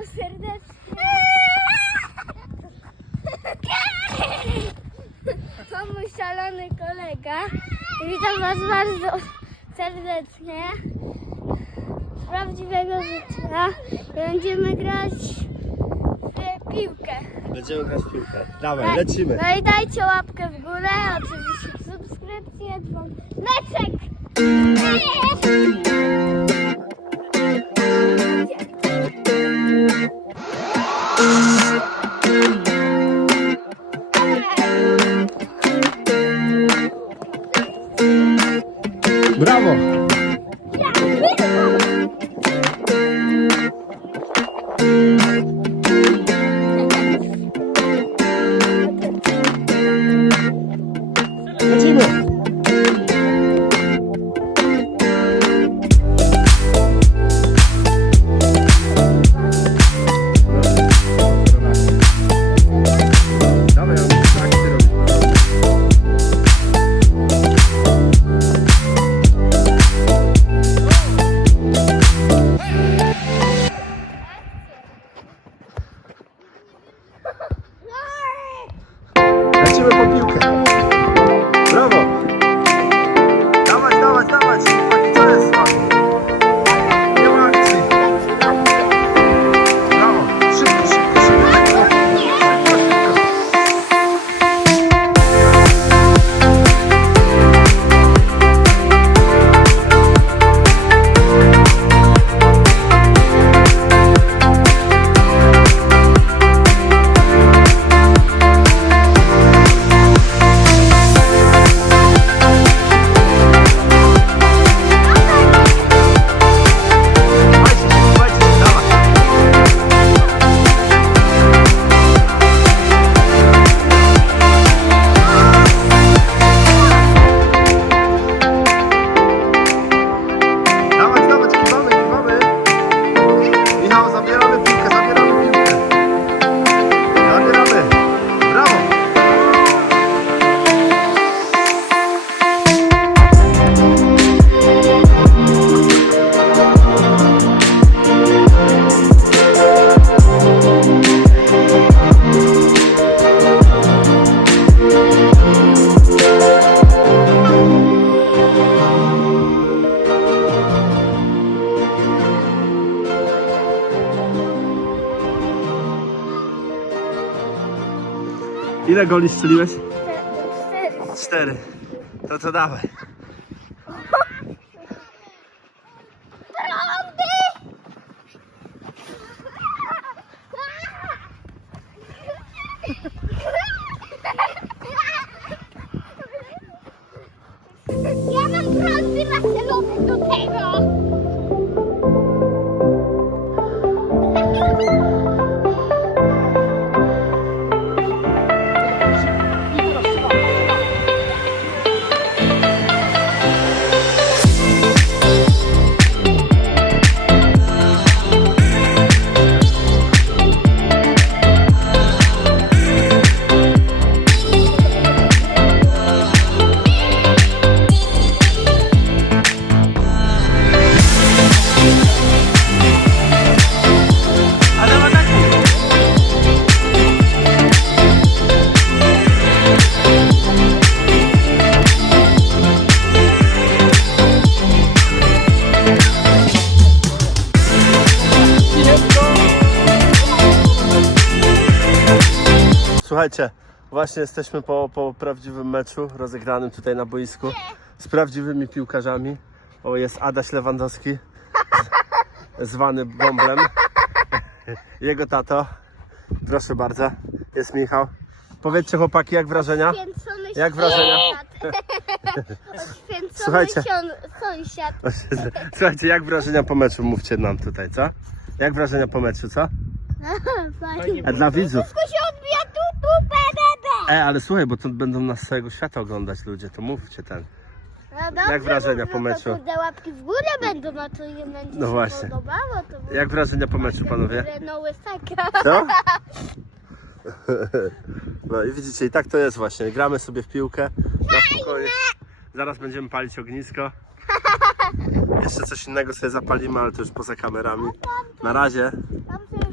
bardzo serdecznie. To mój szalony kolega. Witam Was bardzo serdecznie. Z prawdziwego życia. Będziemy grać w piłkę. Będziemy grać w piłkę. Dawaj, lecimy. No i dajcie łapkę w górę, oczywiście subskrypcję, dzwoneczek. Bravo. Ile goli strzeliłeś? Cztery. Cztery. To co dawaj. Ja mam prosty Marcelowy do tego. Słuchajcie, właśnie jesteśmy po, po prawdziwym meczu rozegranym tutaj na boisku z prawdziwymi piłkarzami. O, jest Adaś Lewandowski, zwany Bąblem. Jego tato. Proszę bardzo, jest Michał. Powiedzcie chłopaki, jak wrażenia? Święcony Jak wrażenia? Święcony Słuchajcie. sią- sąsiad. Słuchajcie, jak wrażenia po meczu? Mówcie nam tutaj, co? Jak wrażenia po meczu, co? Fajnie. A dla widzów. Wszystko się E, ale słuchaj, bo to będą nas z całego świata oglądać ludzie, to mówcie ten. No dobrze, Jak wrażenia no po to meczu? Kurde, łapki w górę będą, no to im będzie No się właśnie. podobało. To Jak wrażenia po meczu, panowie? No łysaka. Co? No i widzicie, i tak to jest właśnie. Gramy sobie w piłkę na spokojnie. Zaraz będziemy palić ognisko. Jeszcze coś innego sobie zapalimy, ale to już poza kamerami. Na razie.